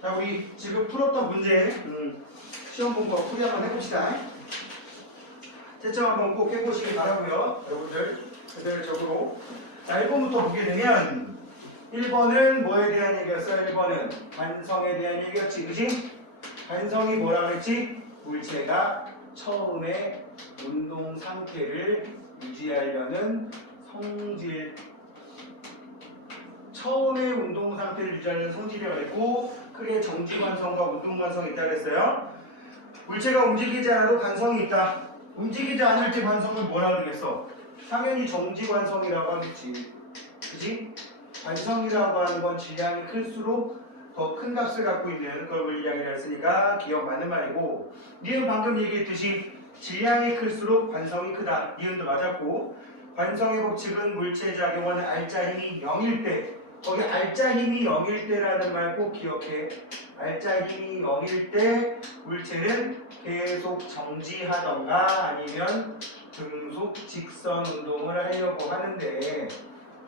자, 우리 지금 풀었던 문제 시험 본 거 풀이 한번 해봅시다. 채점 한번 꼭 해보시길 바라고요. 여러분들 그대적으로. 자, 1번부터 보게 되면 1번은 뭐에 대한 얘기였어요? 1번은 관성에 대한 얘기였지, 그지? 관성이 뭐라 그랬지? 물체가 처음에 운동 상태를 유지하려는 성질. 처음에 운동 상태를 유지하는 성질이라고 했고, 크게 정지관성과 운동관성이 있다고 했어요. 물체가 움직이지 않아도 관성이 있다. 움직이지 않을 때 관성은 뭐라 그러겠어? 당연히 정지관성이라고 하겠지. 그지? 관성이라고 하는 건 질량이 클수록 더 큰 값을 갖고 있는 그걸 물리량이라고 했으니까 기억 맞는 말이고, 니은 방금 얘기했듯이 질량이 클수록 관성이 크다. 니은도 맞았고, 관성의 법칙은 물체 작용하는 알짜 힘이 0일 때, 거기 알짜 힘이 0일 때라는 말 꼭 기억해. 알짜 힘이 0일 때 물체는 계속 정지하던가 아니면 등속 직선 운동을 하려고 하는데,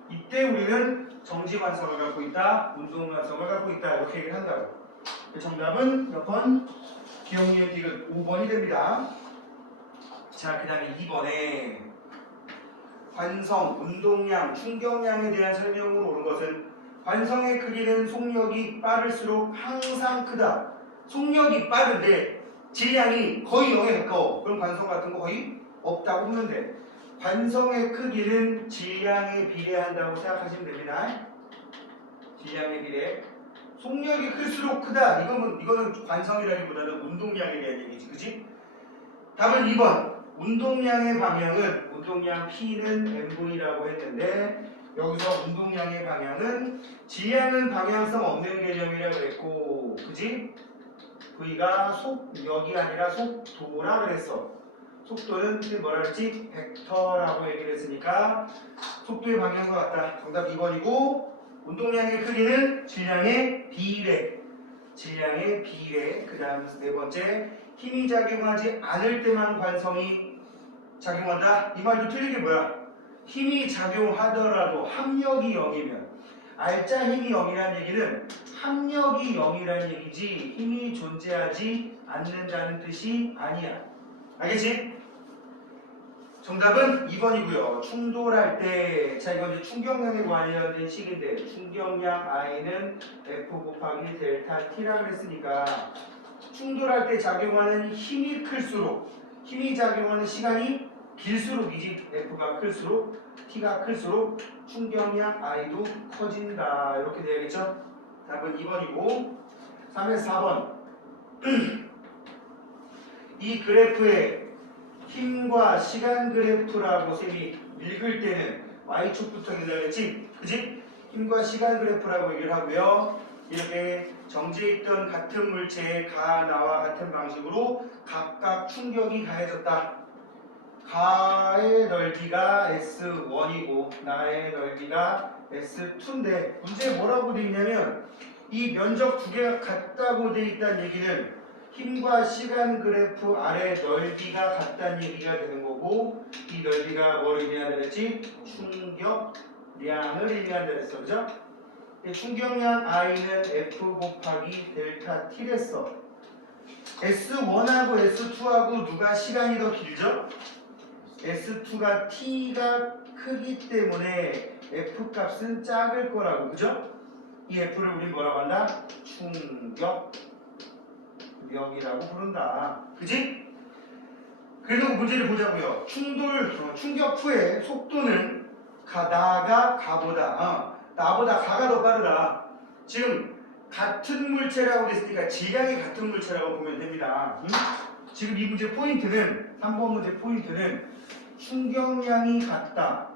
이때 우리는 정지관성을 갖고 있다, 운동관성을 갖고 있다 이렇게 얘기를 한다고. 정답은 몇 번? 기억니은 디귿 5번이 됩니다. 자, 그 다음에 2번에 관성, 운동량, 충격량에 대한 설명으로 오는 것은 관성의 크기는 속력이 빠를수록 항상 크다. 속력이 빠른데 질량이 거의 0에 가까워. 그럼 관성 같은 거 거의 없다고 보면 돼. 관성의 크기는 질량에 비례한다고 생각하시면 됩니다. 질량에 비례. 속력이 클수록 크다. 이거는 관성이라기보다는 운동량에 대한 얘기지, 그지? 답은 2번. 운동량의 방향은, 운동량 P는 mv라고 했는데, 여기서 운동량의 방향은 질량은 방향성 없는 개념이라고 그랬고, 그지? V가 속력이 아니라 속도라 그랬어. 속도는 뭐라 그랬지? 벡터라고 얘기를 했으니까 속도의 방향과 같다. 정답 2번이고, 운동량의 크기는 질량의 비례. 질량의 비례. 그 다음 네 번째, 힘이 작용하지 않을 때만 관성이 작용한다. 이 말도 틀린 게 뭐야? 힘이 작용하더라도 합력이 0이면, 알짜 힘이 0이라는 얘기는 합력이 0이라는 얘기지 힘이 존재하지 않는다는 뜻이 아니야. 알겠지? 정답은 2번이고요. 충돌할 때, 자, 이건 이제 충격량에 관련된 식인데, 충격량 I는 F 곱하기 델타 T라고 했으니까, 충돌할 때 작용하는 힘이 클수록, 힘이 작용하는 시간이 길수록이지, F가 클수록, T가 클수록 충격량 I도 커진다. 이렇게 되어야겠죠? 답은 2번이고, 3에서 4번. 이 그래프에 힘과 시간 그래프라고 쌤이 읽을 때는 Y축부터 기다렸지? 그지? 힘과 시간 그래프라고 얘기를 하고요. 이렇게 정지해 있던 같은 물체의 가나와 같은 방식으로 각각 충격이 가해졌다. 가의 넓이가 S1이고 나의 넓이가 S2인데 문제에 뭐라고 되어 있냐면 이 면적 두 개가 같다고 되어 있다는 얘기는 힘과 시간 그래프 아래 넓이가 같다는 얘기가 되는 거고, 이 넓이가 뭘 의미한다 그랬지? 충격량을 의미한다 그랬어. 그죠? 충격량 I는 F 곱하기 델타 T랬어. S1하고 S2하고 누가 시간이 더 길죠? S2가 T가 크기 때문에 F 값은 작을 거라고. 그죠? 이 F를 우리 뭐라고 한다? 충격력이라고 부른다. 그지? 그래서 문제를 보자고요. 충격 후에 속도는 나가 가보다, 나보다 가가 더 빠르다. 지금 같은 물체라고 했으니까 질량이 같은 물체라고 보면 됩니다. 지금 이 문제 포인트는, 3번 문제 포인트는 충격량이 같다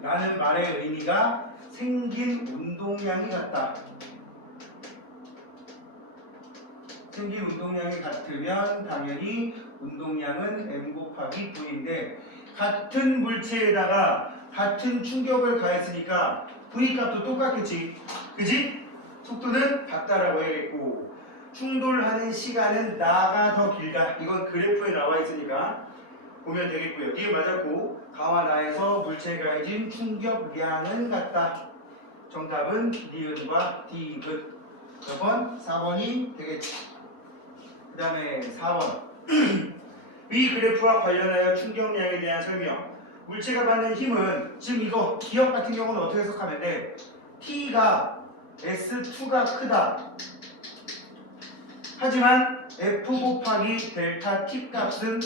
라는 말의 의미가 생긴 운동량이 같다. 생긴 운동량이 같으면 당연히 운동량은 m 곱하기 v인데, 같은 물체에다가 같은 충격을 가했으니까 v 값도 똑같겠지. 그지? 속도는 같다라고 해야겠고, 충돌하는 시간은 나가 더 길다. 이건 그래프에 나와 있으니까 보면 되겠고요. 이게 맞았고, 가와 나에서 물체에 가해진 충격량은 같다. 정답은 니은과 디귿. 몇 번? 4번이 되겠지. 그 다음에 4번. 위 그래프와 관련하여 충격량에 대한 설명. 물체가 받는 힘은, 지금 이거 기억 같은 경우는 어떻게 해석하면 돼? T가 S2가 크다. 하지만 F 곱하기 델타 T 값은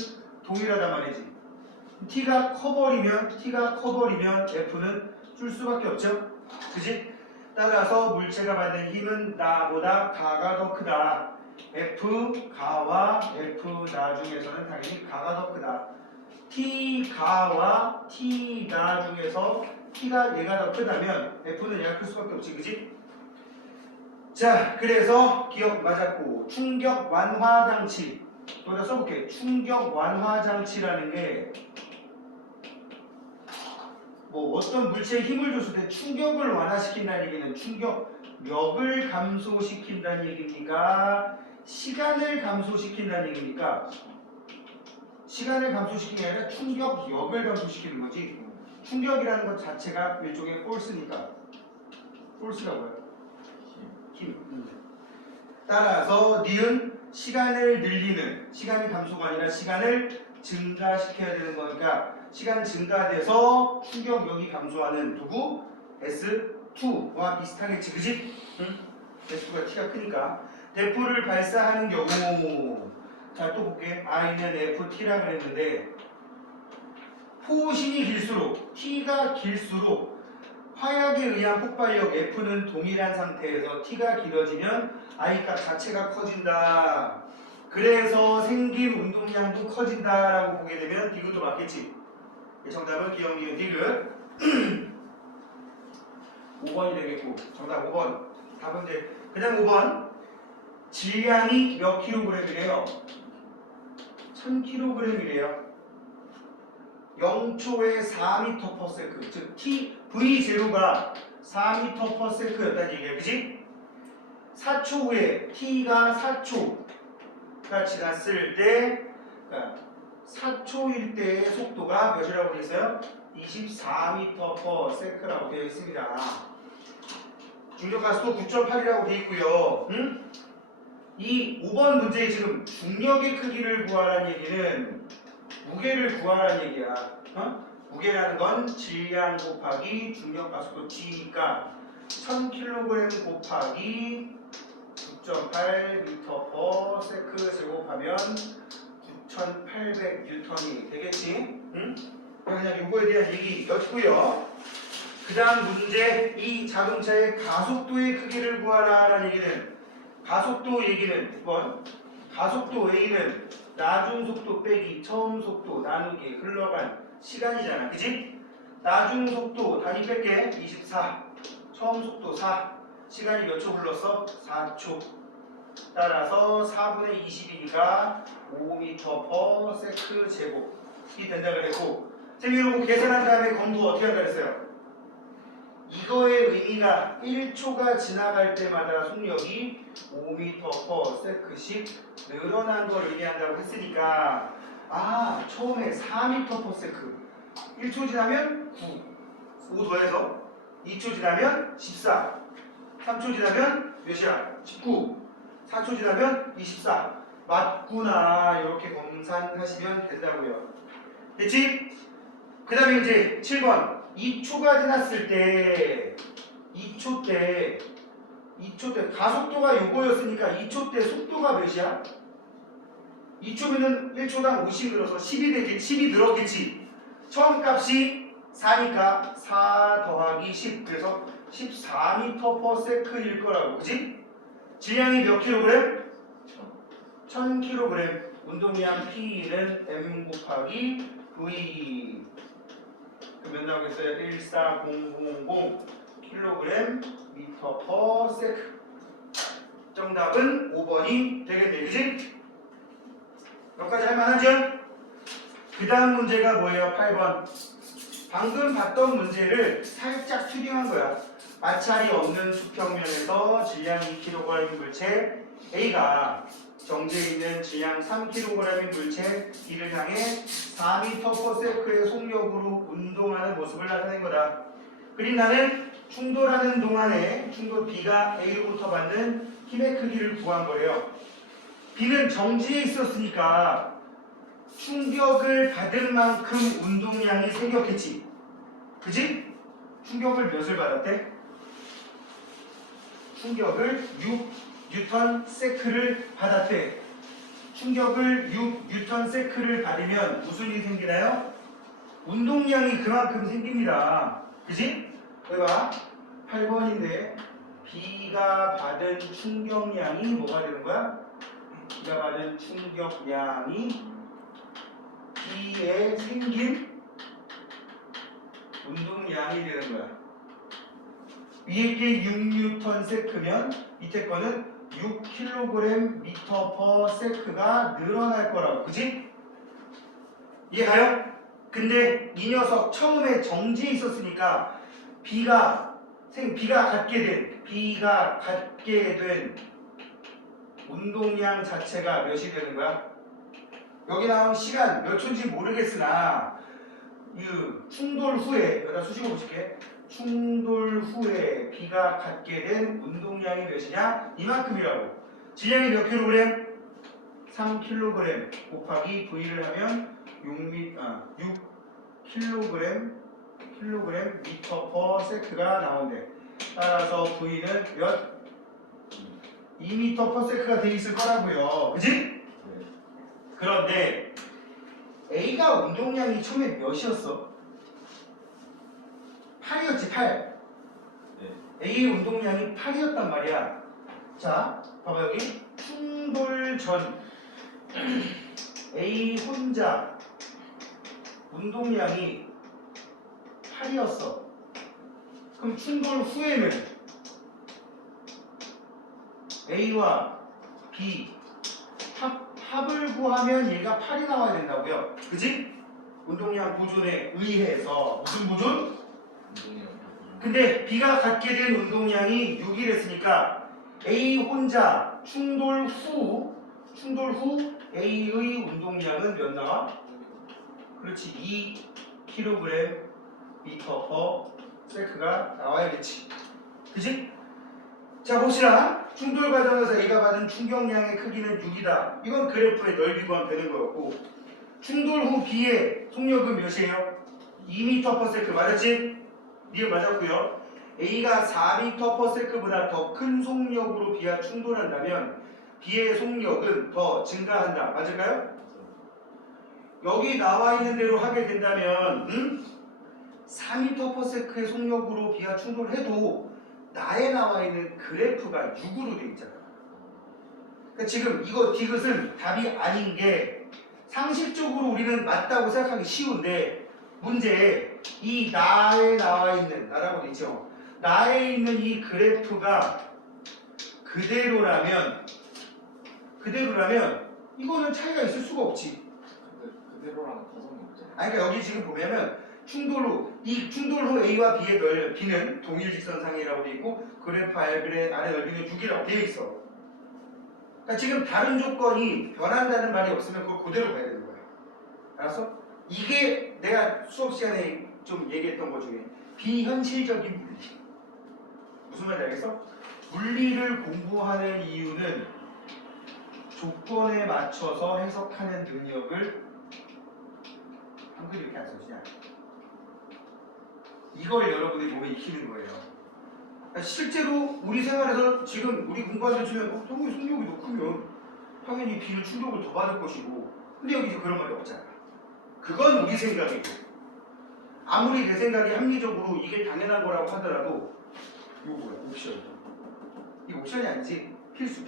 동일하단 말이지. T가 커버리면 F는 줄 수밖에 없죠. 그지? 따라서 물체가 받는 힘은 나보다 가가 더 크다. F 가와 F 나 중에서는 당연히 가가 더 크다. T 가와 T 나 중에서 T가 얘가 더 크다면 F는 얘가 클 수밖에 없지. 그지? 자, 그래서 기억 맞았고, 충격 완화 장치. 여기다 써볼게. 충격 완화 장치라는 게 뭐 어떤 물체에 힘을 줬을 때 충격을 완화시킨다는 얘기는 충격력을 감소시킨다는 얘기입니까? 시간을 감소시킨다는 얘기입니까? 시간을 감소시키는 게 아니라 충격력을 감소시키는 거지. 충격이라는 것 자체가 일종의 폴스니까. 폴스가 뭐야? 힘. 따라서 니은 시간을 늘리는, 시간이 감소가 아니라 시간을 증가시켜야 되는 거니까 시간 증가돼서 충격력이 감소하는 누구? S2와 비슷하겠지. 그지? 응? S2가 T가 크니까. 대포를 발사하는 경우, 자 또 볼게. I는 FT라 그랬는데 포신이 길수록, T가 길수록 화약에 의한 폭발력 F는 동일한 상태에서 T가 길어지면 I 값 자체가 커진다. 그래서 생긴 운동량도 커진다라고 보게 되면 디귿도 맞겠지. 정답은 기억, 니은, 디귿. 5번이 되겠고, 정답 5번. 답은 이제 그냥 5번. 질량이 몇 킬로그램이래요? 1000kg이래요. 0초에 4m/s, 즉 V0가 4m/s였다는 얘기야. 그지? 4초 후에 T가 4초가 지났을 때, 그러니까 4초일 때의 속도가 몇이라고 되어 있어요? 24m/s라고 되어 있습니다. 중력가속도 9.8이라고 되어 있고요. 응? 이 5번 문제에 지금 중력의 크기를 구하라는 얘기는 무게를 구하라는 얘기야. 무게라는 건 질량 곱하기 중력가속도 G니까 1000kg 곱하기 9.8m/s 제곱하면 9800N이 되겠지? 응? 그냥 이거에 대한 얘기였고요. 그 다음 문제, 이 자동차의 가속도의 크기를 구하라라는 얘기는, 가속도 얘기는 9번, 가속도 A는 나중 속도 빼기 처음 속도 나누기 흘러간 시간이잖아. 그지? 나중 속도 단위 뺄게 24, 처음 속도 4, 시간이 몇 초 흘렀어? 4초. 따라서 4분의 20이니까 5m/s 제곱이 된다 그랬고, 선생님 이거 계산한 다음에 검도 어떻게 한다 그랬어요? 이거의 의미가 1초가 지나갈 때마다 속력이 5m/s씩 늘어난 걸 의미한다고 했으니까, 아, 처음에 4m/s, 1초 지나면 9, 5 더해서 2초 지나면 14, 3초 지나면 몇이야? 19, 4초 지나면 24. 맞구나. 이렇게 검산하시면 된다고요. 됐지? 그 다음에 이제 7번. 2초가 지났을 때 2초 때 가속도가 요거였으니까 2초 때 속도가 몇이야? 2초면은 1초당 50 늘어서 10이 되겠지. 10이 늘었겠지. 처음 값이 4니까 4 더하기 10, 그래서 14m/s일 거라고. 그지? 질량이 몇 킬로그램? 1000kg. 운동량 P는 M 곱하기 V. 몇 나오겠어요? 14000 kg m/s. 정답은 5번이 되겠네. 그지? 여기까지 할만하죠? 그 다음 문제가 뭐예요? 8번. 방금 봤던 문제를 살짝 튜닝한 거야. 마찰이 없는 수평면에서 질량 2kg인 물체 A가 정지에 있는 질량 3kg인 물체 B를 향해 4m/s의 속력으로 운동하는 모습을 나타낸 거다. 그린 나는 충돌하는 동안에 충돌 B가 A로부터 받는 힘의 크기를 구한 거예요. B는 정지해 있었으니까 충격을 받을 만큼 운동량이 생겼겠지. 그지? 충격을 몇을 받았대? 충격을 6뉴턴 세크를 받았대. 충격을 6뉴턴 세크를 받으면 무슨 일이 생기나요? 운동량이 그만큼 생깁니다. 그지? 여기 봐. 8번인데 B가 받은 충격량이 뭐가 되는 거야? B가 받은 충격량이 B에 생긴 운동량이 되는 거야. 위에 게 6뉴턴 세크면 밑에 거는 6kg 미터 퍼 세크가 늘어날 거라고. 그지? 이해가요? 근데 이 녀석 처음에 정지해 있었으니까 B가 갖게 된 운동량 자체가 몇이 되는 거야? 여기 나온 시간 몇 초인지 모르겠으나 그 충돌 후에 여기다 수식어 붙일게. 충돌 후에 B가 갖게 된 운동량이 몇이냐? 이만큼이라고. 질량이 몇 킬로그램? 3kg 곱하기 V를 하면 6kg 미터 퍼 세크가 나온대. 따라서 V는 몇? 2m 퍼 세크가 돼 있을 거라고요. 그지? 네. 그런데 A가 운동량이 처음에 몇이었어? 8이었지, 8. 네. A의 운동량이 8이었단 말이야. 자, 봐봐 여기. 충돌 전 A 혼자 운동량이 8이었어. 그럼 충돌 후에는 A와 B 합을 구하면 얘가 8이 나와야 된다고요. 그지? 운동량 보존에 의해서 무슨 보존? 근데 B가 갖게 된 운동량이 6이랬으니까 A 혼자 충돌 후 A의 운동량은 몇 나와? 그렇지, 2kg 미터 퍼 세크가 나와야겠지. 그지? 자, 봅시다. 충돌 과정에서 A가 받은 충격량의 크기는 6이다. 이건 그래프의 넓이 구하면 되는 거였고, 충돌 후 B의 속력은 몇이에요? 2m per s 맞았지? 이게 맞았고요. A가 4m per s보다 더 큰 속력으로 B와 충돌한다면 B의 속력은 더 증가한다. 맞을까요? 여기 나와 있는 대로 하게 된다면 4m per s의 속력으로 B와 충돌해도 나에 나와 있는 그래프가 6으로 돼 있잖아. 그러니까 지금 이거 디귿은 답이 아닌 게 상식적으로 우리는 맞다고 생각하기 쉬운데 문제에 이 나에 나와 있는 나라고 돼 있죠. 나에 있는 이 그래프가 그대로라면 이거는 차이가 있을 수가 없지. 그대로라는 가정이 없잖아. 아니 그러니까 여기 지금 보면은 충돌 후 A와 B의 B는 동일 직선상이라고 돼 있고 그래프 아래 넓이는 6이라고 되어 있어. 그러니까 지금 다른 조건이 변한다는 말이 없으면 그걸 그대로 가야 되는 거예요. 알았어? 이게 내가 수업 시간에 좀 얘기했던 것 중에 비현실적인 물리. 무슨 말인지 알겠어? 물리를 공부하는 이유는 조건에 맞춰서 해석하는 능력을 한글 이렇게 안 써주냐? 이걸 여러분이 몸에 익히는 거예요. 그러니까 실제로 우리 생활에서 지금 우리 공부하는 중에 동의 속력이 높으면 당연히 B는 충격을 더 받을 것이고, 근데 여기 그런 말이 없잖아. 그건 우리 생각이고, 아무리 내 생각이 합리적으로 이게 당연한 거라고 하더라도 이거 뭐야? 옵션. 이거 옵션이 아니지. 필수.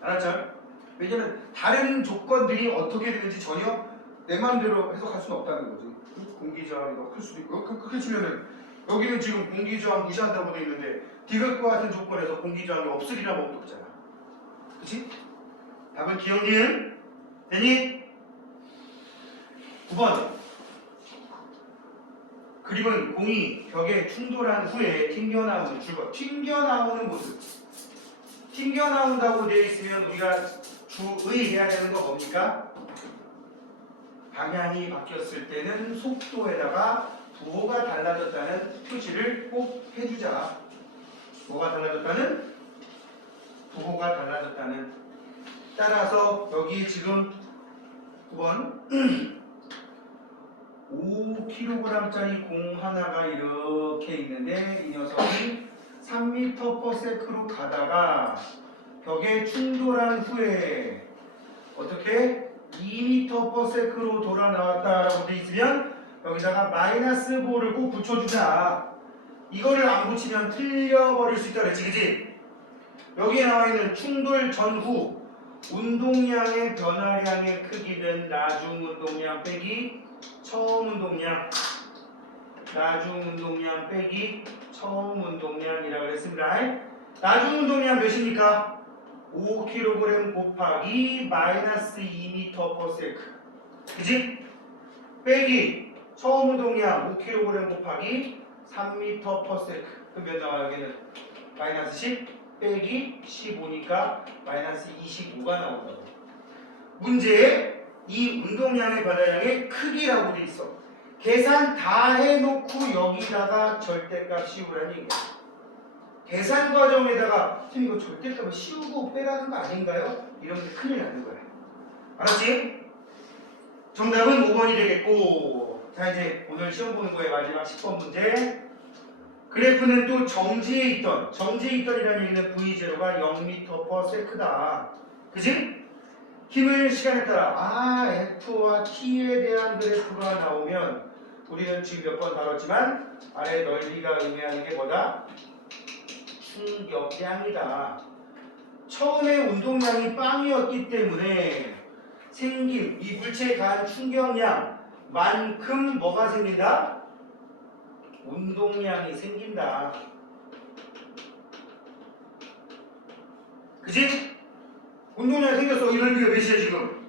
알았죠? 왜냐면 다른 조건들이 어떻게 되는지 전혀 내 마음대로 해석할 수는 없다는 거지. 공기저항이 더 클 수도 있고, 그렇게 치면은 여기는 지금 공기저항 무시한다고 되어 있는데 디귿과 같은 조건에서 공기저항이 없으리라고 하면 없잖아. 그치? 답은 기억니은? 되니? 9번. 그림은 공이 벽에 충돌한 후에 튕겨나오는 줄거. 튕겨나오는 모습. 튕겨나온다고 되어 있으면 우리가 주의해야 되는 거 뭡니까? 방향이 바뀌었을 때는 속도에다가 부호가 달라졌다는 표시를 꼭 해주자. 뭐가 달라졌다는? 부호가 달라졌다는. 따라서 여기 지금 9번 5kg짜리 공 하나가 이렇게 있는데 이 녀석이 3m/s로 가다가 벽에 충돌한 후에 어떻게 2m/s로 돌아 나왔다라고 돼 있으면 여기다가 마이너스 보를 꼭 붙여주자. 이거를 안 붙이면 틀려버릴 수 있다 그랬지, 그치? 여기에 나와 있는 충돌 전후 운동량의 변화량의 크기는 나중 운동량 빼기 처음 운동량, 나중 운동량 빼기 처음 운동량이라고 했습니다. 나중 운동량 몇입니까? 5kg 곱하기 마이너스 2m/s. 그지? 빼기 처음 운동량 5kg 곱하기 3m/s. 그럼 몇 나와요? 여기는 마이너스 10 빼기 15니까 마이너스 25가 나온다고. 문제에 이 운동량의 변화량의 크기라고 돼 있어. 계산 다 해놓고 여기다가 절대값 씌우라는 얘기야. 계산 과정에다가 선생님 이거 절대값을 씌우고 빼라는 거 아닌가요? 이러면 큰일 나는 거야. 알았지? 정답은 5번이 되겠고, 자 이제 오늘 시험 보는 거의 마지막 10번 문제. 그래프는 또 정지에 있던이라는 얘기는 V0가 0m/s다. 그지? 힘을 시간에 따라 F와 T에 대한 그래프가 나오면 우리는 지금 몇 번 다뤘지만 아래 넓이가 의미하는 게 뭐다? 충격량이다. 처음에 운동량이 빵이었기 때문에 생긴 이 물체에 가한 충격량만큼 뭐가 생긴다? 운동량이 생긴다. 그지? 운동량이 생겼어. 이 넓이가 몇이야 지금?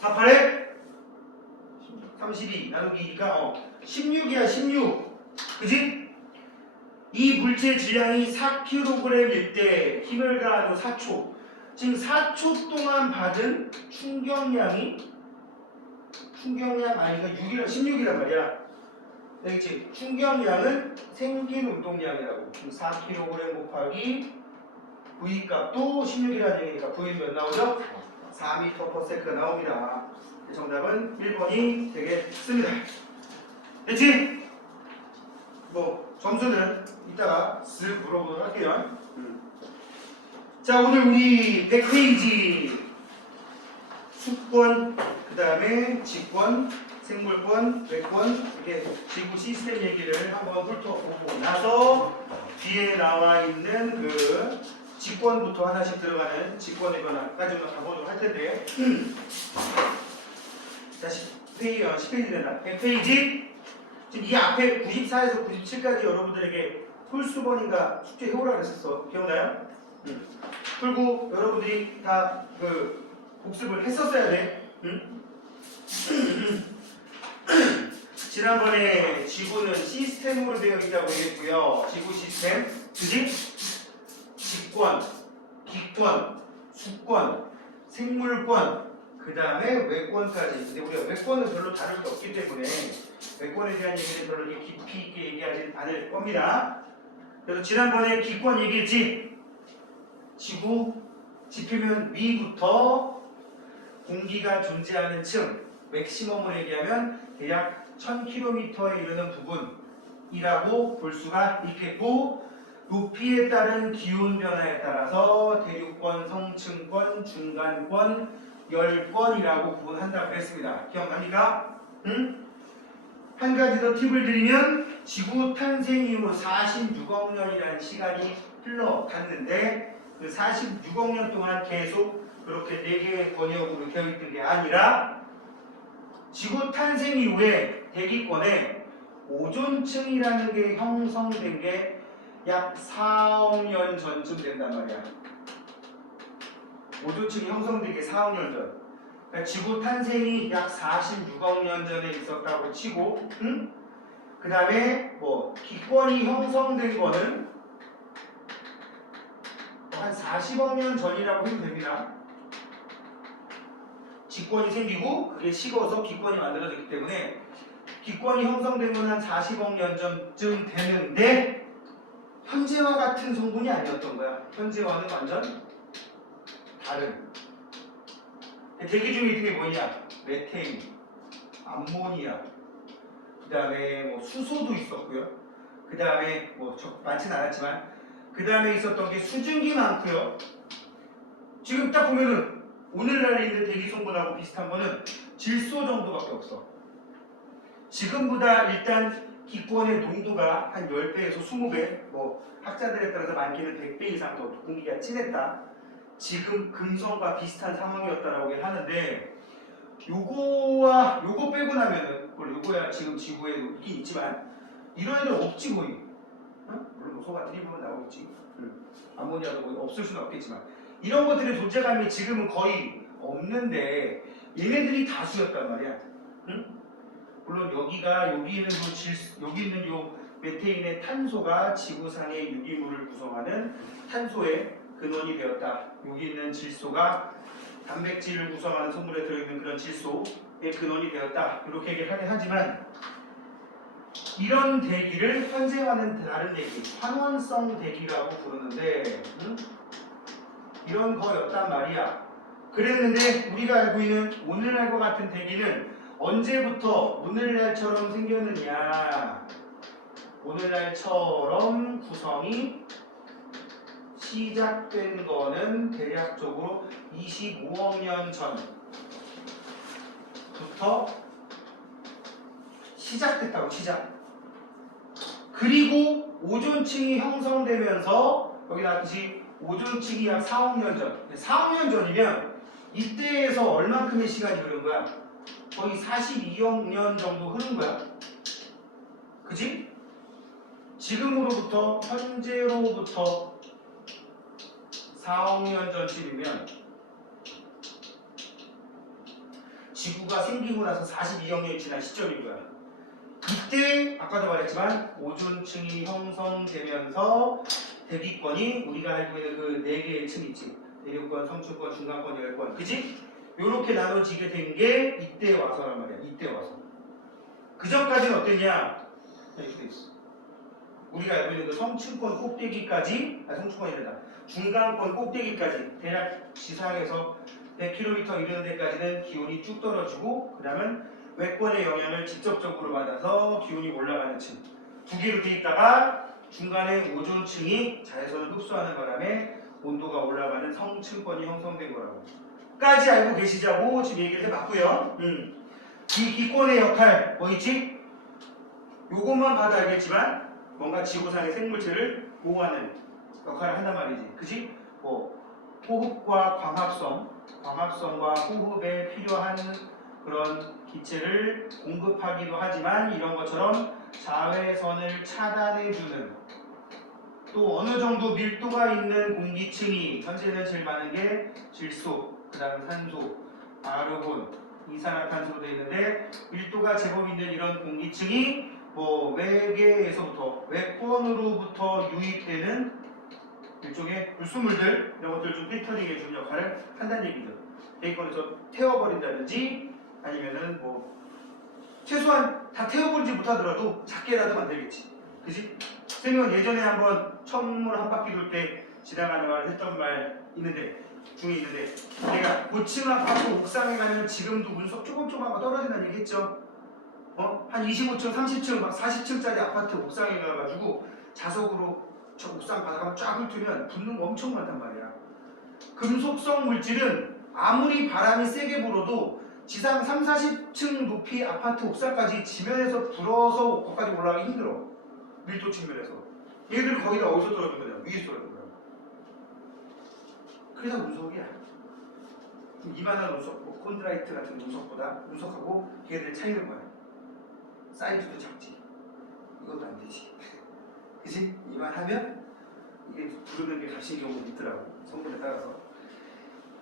48에 32 나누기 2니까 16이야 16. 그지? 이 물체 질량이 4kg일 때 힘을 가한 후 4초. 지금 4초 동안 받은 충격량 아니가 6이라 16이란 말이야. 알겠지? 충격량은 생긴 운동량이라고. 4kg 곱하기 V 값도 16이라는 얘기니까 V는 몇 나오죠? 4m/s가 나옵니다. 정답은 1번이 되겠습니다. 됐지? 뭐 점수는 이따가 쓱 물어보도록 할게요. 자 오늘 우리 100페이지 수권, 그 다음에 직권, 생물권, 외권 이렇게 지구 시스템 얘기를 한번 훑어보고 나서 뒤에 나와 있는 그 직권부터 하나씩 들어가는 직권의 변화까지만 가보도록 할 텐데 자 10페이지 된다. 100페이지 지금 이 앞에 94에서 97까지 여러분들에게 홀수번인가 숙제 해오라고 했었어. 기억나요? 풀고 여러분들이 다 그 복습을 했었어야 돼. 지난번에 지구는 시스템으로 되어 있다고 했고요. 지구 시스템, 그지? 직권, 기권, 수권, 생물권, 그 다음에 외권까지. 근데 우리가 외권은 별로 다룰 게 없기 때문에 외권에 대한 얘기는 별로 깊이 있게 얘기하지 않을 겁니다. 그래서 지난번에 기권 얘기했지? 지구 지표면 위부터 공기가 존재하는 층, 맥시멈으로 얘기하면 대략 1000km에 이르는 부분이라고 볼 수가 있겠고, 높이에 따른 기온 변화에 따라서 대륙권, 성층권, 중간권, 열권이라고 구분한다고 했습니다. 기억납니까? 한 가지 더 팁을 드리면 지구 탄생 이후 46억 년이라는 시간이 흘러갔는데 그 46억 년 동안 계속 그렇게 4개의 권역으로 되어있던 게 아니라 지구 탄생 이후에 대기권에 오존층이라는 게 형성된 게 약 4억 년 전쯤 된단 말이야. 오존층이 형성된 게 4억 년 전. 그러니까 지구 탄생이 약 46억 년 전에 있었다고 치고, 그 다음에 뭐 기권이 형성된 거는 한 40억 년 전이라고 해도 됩니다. 직권이 생기고 그게 식어서 기권이 만들어졌기 때문에 기권이 형성되면 한 40억 년 전쯤 되는데 현재와 같은 성분이 아니었던 거야. 현재와는 완전 다른. 대기 중에 있는 게 뭐냐? 메테인, 암모니아, 그 다음에 뭐 수소도 있었고요. 그 다음에 뭐 많진 않았지만 그 다음에 있었던 게 수증기 많고요. 지금 딱 보면은 오늘날에 있는 대기 성분하고 비슷한 거는 질소 정도밖에 없어. 지금보다 일단 기권의 농도가 한 10배에서 20배, 뭐 학자들에 따라서 많게는 100배 이상 더 공기가 진했다. 지금 금성과 비슷한 상황이었다라고 하는데 요거와 요거 빼고 나면은 물론 요거야 지금 지구에 있긴 있지만 이런 애들 없지 거의. 어? 물론 뭐 소가 트리브는 나오겠지. 암모니아도 거의 없을 수는 없겠지만 이런 것들의 존재감이 지금은 거의 없는데 얘네들이 다수였단 말이야. 응? 물론 여기 있는 여기 있는 요 메테인의 탄소가 지구상의 유기물을 구성하는 탄소의 근원이 되었다. 여기 있는 질소가 단백질을 구성하는 성분에 들어있는 그런 질소의 근원이 되었다. 이렇게 얘기를 하지만 이런 대기를 현재와는 다른 대기, 환원성 대기라고 부르는데 이런 거였단 말이야. 그랬는데 우리가 알고 있는 오늘날과 같은 대기는 언제부터 오늘날처럼 생겼느냐? 오늘날처럼 구성이 시작된 거는 대략적으로 25억 년 전부터 시작됐다고. 그리고 오존층이 형성되면서 여기 나왔듯이 오존층이 약 4억 년 전. 4억 년 전이면 이때에서 얼만큼의 시간이 흐른 거야? 거의 42억 년 정도 흐른 거야. 그지? 지금으로부터 현재로부터 4억 년 전쯤이면 지구가 생기고 나서 42억 년이 지난 시점인 거야. 이때 아까도 말했지만 오존층이 형성되면서 대기권이 우리가 알고 있는 그 4개의 층 있지. 대륙권, 성층권, 중간권, 열권. 그지? 요렇게 나눠지게 된 게 이때 와서란 말이야. 이때 와서. 그 전까지는 어땠냐? 이렇게 돼 있어. 우리가 알고 있는 그 성층권 꼭대기까지, 성층권이란다. 중간권 꼭대기까지 대략 지상에서 100km 이르는 데까지는 기온이 쭉 떨어지고 그 다음은 외권의 영향을 직접적으로 받아서 기온이 올라가는 층. 두 개로 돼 있다가 중간에 오존층이 자외선을 흡수하는 바람에 온도가 올라가는 성층권이 형성된 거라고. 까지 알고 계시자고 지금 얘기를 해봤고요. 이 기권의 역할 뭐 있지? 요것만 봐도 알겠지만 뭔가 지구상의 생물체를 보호하는 역할을 한단 말이지. 그지? 뭐 호흡과 광합성과 호흡에 필요한 그런 기체를 공급하기도 하지만 이런 것처럼 자외선을 차단해주는 또 어느 정도 밀도가 있는 공기층이 현재는 제일 많은 게 질소, 그 다음 산소, 아르곤, 이산화탄소로 되어 있는데 밀도가 제법 있는 이런 공기층이 뭐 외계에서부터 외권으로부터 유입되는 일종의 불순물들 이런 것들을 좀 필터링해 주는 역할을 한다는 얘기죠. 대기권에서 태워버린다든지 아니면은 뭐 최소한 다 태워버리지 못하더라도 작게라도 만들겠지. 그지? 선생님은 예전에 한번 천물 한 바퀴 돌 때 지나가는 말 했던 말 중에 있는데 내가 고층 아파트 옥상에 가면 지금도 운석 조금조금 떨어진다는 얘기 했죠. 한 25층, 30층, 막 40층짜리 아파트 옥상에 가가지고 자석으로 저 옥상 바닥을 쫙 훑으면 붙는 거 엄청 많단 말이야. 금속성 물질은 아무리 바람이 세게 불어도 지상 3, 40층 높이 아파트 옥상까지 지면에서 불어서 거기까지 올라가기 힘들어. 밀도 측면에서. 얘들 거의 다 어디서 떨어진 거냐? 위에서 떨어진 거야. 그래서 운석이야. 이만한 운석, 뭐 콘드라이트 같은 운석보다 운석하고 걔들 차이는 뭐야? 사이즈도 작지. 이것도 안 되지. 그치? 이만하면 이게 부르는 게 값인 경우도 있더라고. 성분에 따라서.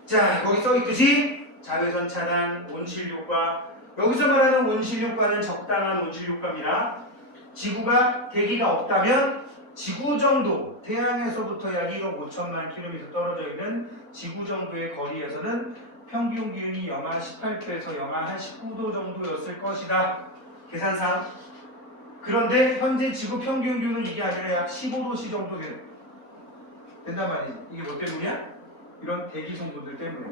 자, 거기 써있듯이 자외선 차단, 온실 효과. 여기서 말하는 온실 효과는 적당한 온실 효과입니다. 지구가 대기가 없다면 지구 정도, 태양에서부터 약 1억 5천만 킬로미터 떨어져 있는 지구 정도의 거리에서는 평균 기온이 영하 18도에서 영하 한 19도 정도였을 것이다. 계산상. 그런데 현재 지구 평균 기온은 이게 아니라 약 15도씨 정도 된단 말이지. 이게 뭐 때문이야? 이런 대기 성분들 때문에.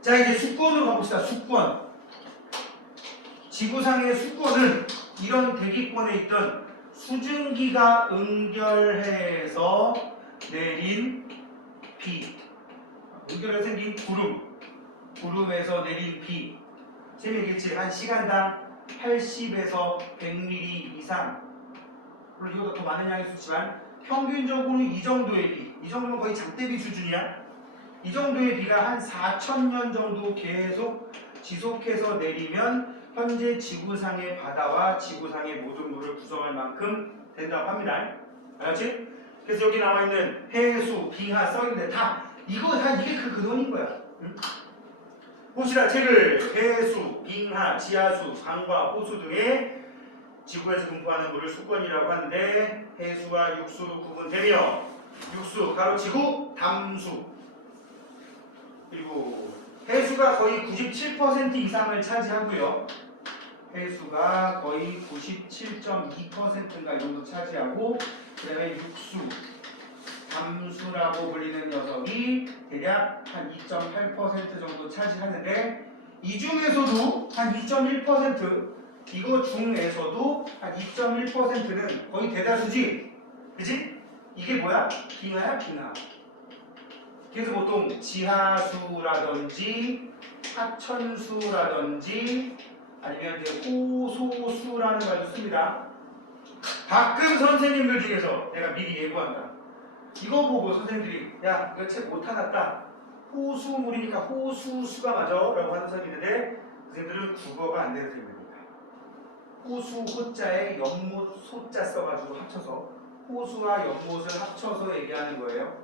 자, 이제 수권으로 가봅시다. 수권. 지구상의 수권은 이런 대기권에 있던 수증기가 응결해서 내린 비, 응결해서 생긴 구름에서 내린 비, 쌤이 얘기했지, 한 시간당 80에서 100ml 이상, 물론 이거보다 더 많은 양일 수 있지만 평균적으로 이 정도의 비, 이 정도면 거의 장대비 수준이야. 이 정도의 비가 한 4,000년 정도 계속 지속해서 내리면 현재 지구상의 바다와 지구상의 모든 물을 구성할 만큼 된다고 합니다. 알았지? 그래서 여기 나와 있는 해수, 빙하 써있는데 이게 그 근원인 거야. 응? 봅시다. 책을 해수, 빙하, 지하수, 강과 호수 등의 지구에서 분포하는 물을 수권이라고 하는데 해수와 육수로 구분되며 육수, 가로치고 담수, 그리고 해수가 거의 97% 이상을 차지하고요. 해수가 거의 97.2%인가 이 정도 차지하고, 그 다음에 육수, 담수라고 불리는 녀석이 대략 한 2.8% 정도 차지하는데, 이 중에서도 한 2.1%, 이거 중에서도 한 2.1%는 거의 대다수지, 그지? 이게 뭐야? 빙하야, 빙하. 그래서 보통 지하수라든지 하천수라든지 아니면 이제 호소수라는 말도 씁니다. 가끔 선생님들 중에서 내가 미리 예고한다. 이거 보고 선생님들이 야, 이거 책 못하났다. 호수물이니까 호수수가 맞아 라고 하는 사람이 있는데 그 선생님들은 국어가 안 되는 선생님입니다. 호수 호자에 연못 소자 써가지고 합쳐서 호수와 연못을 합쳐서 얘기하는 거예요.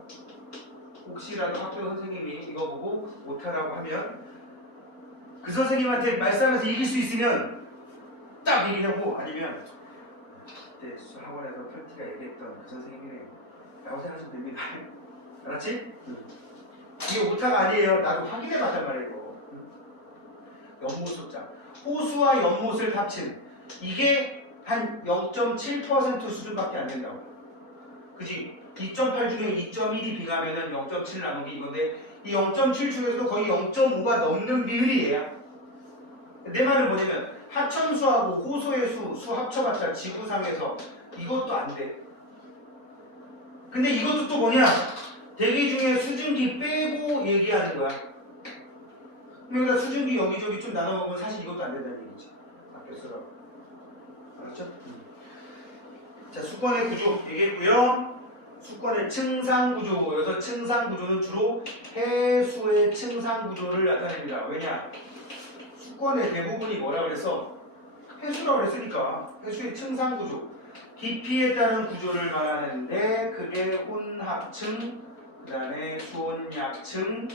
혹시라도 학교 선생님이 이거 보고 못하라고 하면 그 선생님한테 말싸움에서 이길 수 있으면 딱 얘기하고, 아니면 그때 학원에서 펼티가 얘기했던 그 선생님이네 라고 생각하시면 됩니다. 알았지? 이게 오타가 아니에요. 나도 확인해봤단 말이에요. 연못 숫자, 호수와 연못을 합친 이게 한 0.7% 수준밖에 안 된다고. 그지? 2.8 중에 2.1이 빙하면은 0.7 남은 게 이건데, 이 0.7 중에서도 거의 0.5가 넘는 비율이 얘야. 내 말은 뭐냐면 하천수하고 호수의 수 합쳐봤자 지구상에서 이것도 안 돼. 근데 이것도 또 뭐냐? 대기 중에 수증기 빼고 얘기하는 거야. 여기다 수증기 여기저기 좀 나눠먹으면 사실 이것도 안 된다는 얘기지. 앞에 쓰라고. 알았죠? 자, 수권의 구조 얘기했고요. 수권의 층상구조, 여기서 층상구조는 주로 해수의 층상구조를 나타냅니다. 왜냐? 수권의 대부분이 뭐라 그랬어? 해수라고 그랬으니까 해수의 층상구조, 깊이에 따른 구조를 말하는데 그게 혼합층, 그 다음에 수온약층,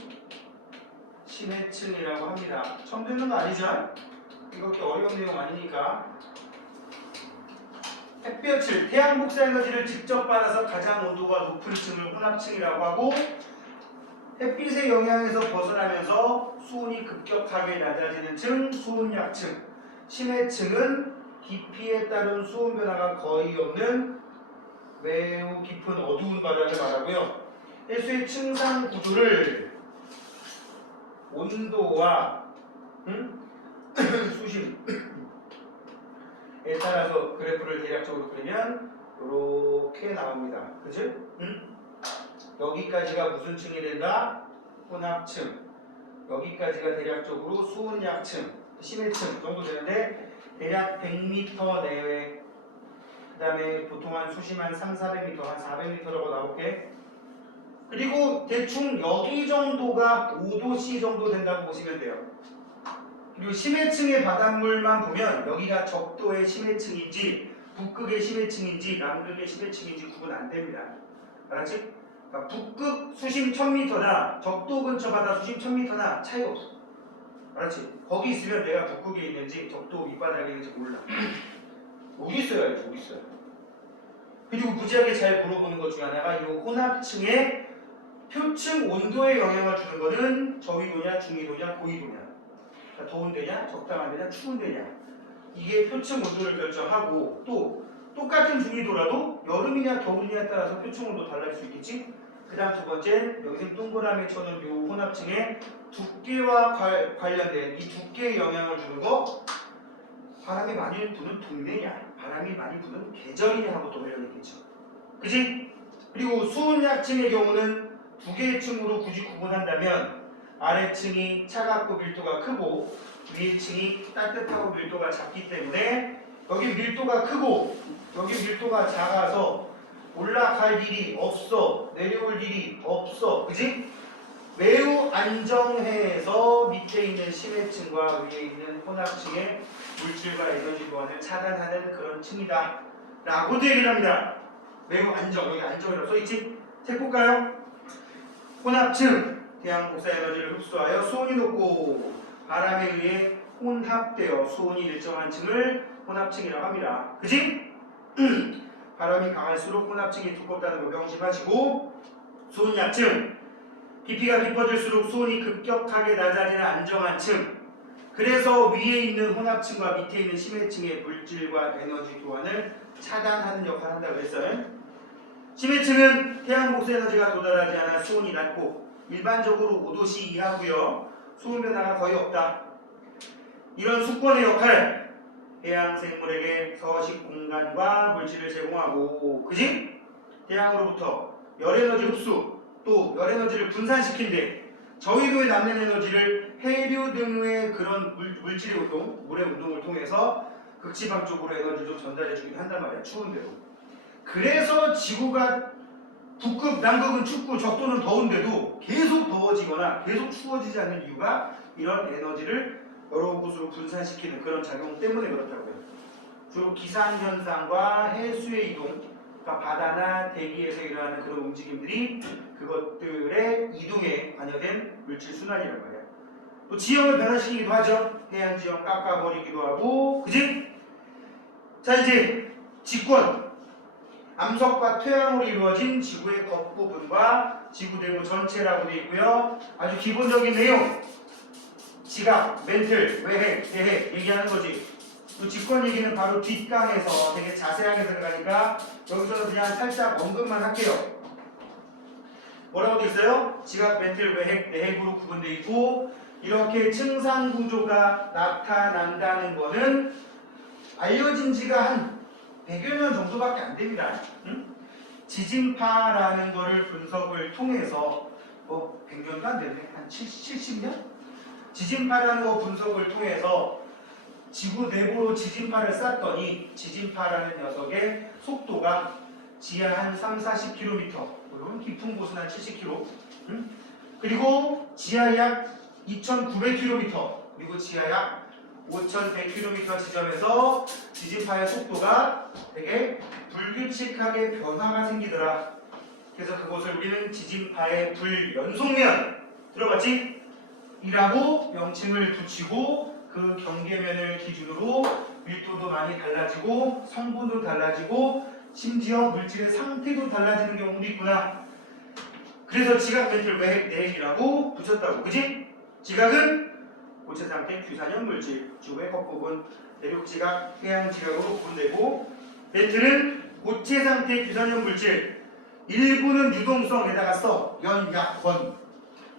심해층이라고 합니다. 처음 듣는 거 아니죠? 이거 그렇게 어려운 내용 아니니까. 햇볕을, 태양 복사 에너지를 직접 받아서 가장 온도가 높은 층을 혼합층이라고 하고, 햇빛의 영향에서 벗어나면서 수온이 급격하게 낮아지는 층, 수온약층. 심해층은 깊이에 따른 수온 변화가 거의 없는 매우 깊은 어두운 바다를 말하고요. 해수의 층상 구조를 온도와 수심에 따라서 그래프를 대략적으로 그리면 이렇게 나옵니다. 그치? 여기까지가 무슨 층이 된다? 혼합층. 여기까지가 대략적으로 수온약층, 심해층 정도 되는데 대략 100m 내외, 그 다음에 보통 한 수심 한 300~400m, 한 400m라고 나올게. 그리고 대충 여기 정도가 5도씨 정도 된다고 보시면 돼요. 그리고 심해층의 바닷물만 보면 여기가 적도의 심해층인지 북극의 심해층인지 남극의 심해층인지 구분 안 됩니다. 알았지? 그러니까 북극 수심 1000m나 적도 근처 바다 수심 1000m나 차이가 없어. 알았지? 거기 있으면 내가 북극에 있는지 적도 밑바닥에 있는지 몰라. 여기 있어야지, 여기 있어요. 그리고 무지하게 잘 물어보는 것 중에 하나가 이 혼합층의 표층 온도에 영향을 주는 거는 저위도냐, 중위도냐, 고위도냐. 자, 더운 데냐, 적당한 데냐, 추운 데냐. 이게 표층 온도를 결정하고 또 똑같은 중위도라도 여름이냐 겨울이냐에 따라서 표층 온도 달라질 수 있겠지. 그 다음 두 번째, 여기서 동그라미 쳐놓은 이 혼합층의 두께와 관련된 이 두께에 영향을 주는 거, 바람이 많이 부는 동네냐, 바람이 많이 부는 계절이냐 하고 또 관련있겠죠. 그지? 그리고 수온약층의 경우는 두 개의 층으로 굳이 구분한다면 아래층이 차갑고 밀도가 크고 위의 층이 따뜻하고 밀도가 작기 때문에 여기 밀도가 크고 여기 밀도가 작아서 올라갈 일이 없어, 내려올 일이 없어, 그지? 매우 안정해서 밑에 있는 심해층과 위에 있는 혼합층의 물질과 에너지 교환을 차단하는 그런 층이다 라고도 얘기를 합니다. 매우 안정, 여기 안정이라고 써있지? 책 볼까요? 혼합층, 태양 복사 에너지를 흡수하여 수온이 높고 바람에 의해 혼합되어 수온이 일정한 층을 혼합층이라고 합니다. 그지? 바람이 강할수록 혼합층이 두껍다는 거 명심하시고, 수온 약층, 깊이가 깊어질수록 수온이 급격하게 낮아지는 안정한 층, 그래서 위에 있는 혼합층과 밑에 있는 심해층의 물질과 에너지 교환을 차단하는 역할을 한다고 했어요. 심해층은 태양 복사 에너지가 도달하지 않아 수온이 낮고 일반적으로 5도씨 이하고요. 수온 변화가 거의 없다. 이런 수권의 역할, 해양 생물에게 서식 공간과 물질을 제공하고, 그지? 태양으로부터 열에너지 흡수, 또 열에너지를 분산시킨데 저위도에 남는 에너지를 해류 등의 그런 물질의 운동, 물의 운동을 통해서 극지방 쪽으로 에너지를 전달해주긴 한단 말이야, 추운 데로. 그래서 지구가 북극, 남극은 춥고 적도는 더운데도 계속 더워지거나 계속 추워지지 않는 이유가 이런 에너지를 여러 곳으로 분산시키는 그런 작용 때문에 그렇다고요. 주로 기상현상과 해수의 이동, 그러니까 바다나 대기에서 일어나는 그런 움직임들이 그것들의 이동에 관여된 물질 순환이란 말이야. 또 지형을 변화시키기도 하죠. 해양 지형 깎아버리기도 하고, 그지? 자, 이제 직권. 암석과 퇴양으로 이루어진 지구의 겉부분과 지구 내부 전체라고 되어 있고요. 아주 기본적인 내용. 지각, 멘틀, 외핵, 대핵 얘기하는 거지. 또 직권 얘기는 바로 뒷강에서 되게 자세하게 들어가니까 여기서는 그냥 살짝 언급만 할게요. 뭐라고 되어 있어요? 지각, 멘틀, 외핵, 대핵으로 구분되어 있고, 이렇게 층상 구조가 나타난다는 거는 알려진 지가 한 100여 년 정도밖에 안 됩니다. 응? 지진파라는 거를 분석을 통해서 100년도 안 되네. 한 70년? 지진파라는 거 분석을 통해서 지구 내부로 지진파를 쐈더니 지진파라는 녀석의 속도가 지하 한 3-40km, 물론 깊은 곳은 한 70km, 그리고 지하 약 2,900km, 그리고 지하 약 5,100km 지점에서 지진파의 속도가 되게 불규칙하게 변화가 생기더라. 그래서 그곳을 우리는 지진파의 불연속면, 들어봤지? 이라고 명칭을 붙이고, 그 경계면을 기준으로 밀도도 많이 달라지고 성분도 달라지고 심지어 물질의 상태도 달라지는 경우도 있구나. 그래서 지각, 멘틀, 외핵, 내핵이라고 붙였다고. 그지? 지각은 고체 상태 규산형 물질, 지구의 겉부분, 대륙 지각, 해양 지각으로 구분되고, 멘틀은 고체 상태 규산형 물질, 일부는 유동성에다가 써. 연약권.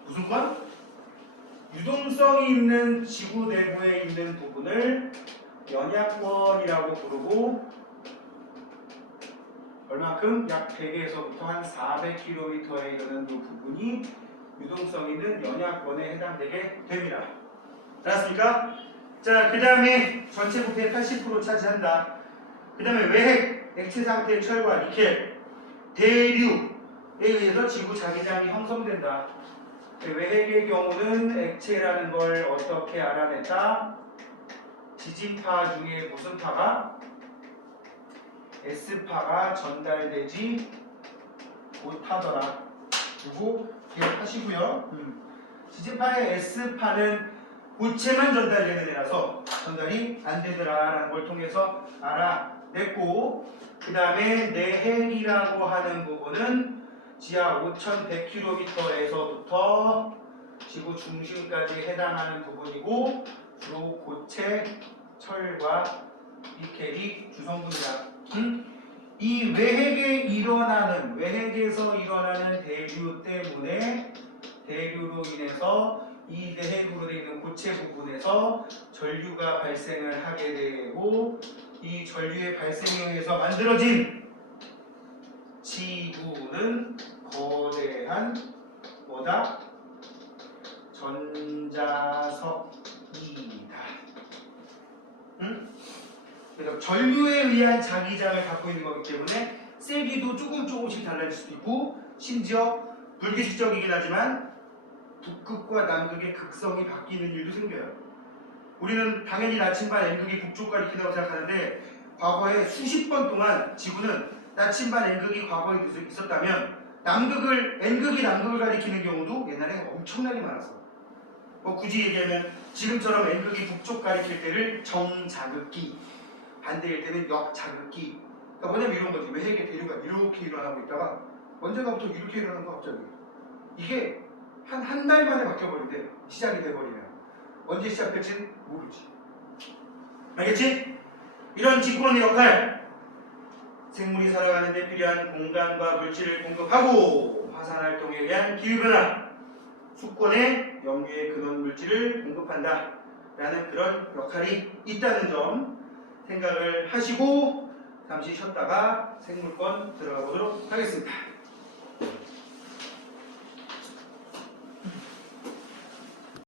무슨 권? 유동성이 있는 지구 내부에 있는 부분을 연약권이라고 부르고, 얼마큼? 약 100에서부터 한 400km에 이르는 그 부분이 유동성 있는 연약권에 해당되게 됩니다. 알았습니까? 자, 그 다음에 전체 부피의 80% 차지한다. 그 다음에 외핵, 액체 상태의 철과 니켈, 대류에 의해서 지구 자기장이 형성된다. 외핵의 경우는 액체라는 걸 어떻게 알아냈다? 지진파 중에 무슨 파가? S파가 전달되지 못하더라. 그리고 기억하시고요. 지진파의 S파는 고체만 전달되는 애라서 전달이 안 되더라라는 걸 통해서 알아냈고, 그 다음에 내핵이라고 하는 부분은 지하 5,100km에서부터 지구 중심까지 해당하는 부분이고, 주로 고체, 철과 니켈이 주성분이다. 이 외핵에서 일어나는 대류 때문에 대류로 인해서 이 내핵으로 되어 있는 고체 부분에서 전류가 발생을 하게 되고 이 전류의 발생에 의해서 만들어진 지구는 거대한 뭐다? 전자석이다. 그래서 전류에 의한 자기장을 갖고 있는 거기 때문에 세기도 조금씩 달라질 수도 있고 심지어 불규칙적이긴 하지만 북극과 남극의 극성이 바뀌는 일도 생겨요. 우리는 당연히 나침반 N극이 북쪽 가리킨다고 생각하는데 과거에 수십 번 동안 지구는 나침반 N극이 과거에 있었다면 N극이 남극을 가리키는 경우도 옛날에 엄청나게 많았어. 뭐 굳이 얘기하면 지금처럼 N극이 북쪽 가리킬 때를 정자극기, 반대일 때는 역자극기. 그러니까 뭐냐면 이런 거지. 외핵의 대류가 이렇게 일어나고 있다가 언젠가부터 이렇게 일어나는 거 갑자기. 이게 한 달 만에 바뀌어버린대. 시작이 돼버리면. 언제 시작될지는 모르지. 알겠지? 이런 지구론의 역할. 생물이 살아가는 데 필요한 공간과 물질을 공급하고 화산활동에 의한 기후변화, 수권의 염류의 근원 물질을 공급한다 라는 그런 역할이 있다는 점 생각을 하시고 잠시 쉬었다가 생물권 들어가 보도록 하겠습니다.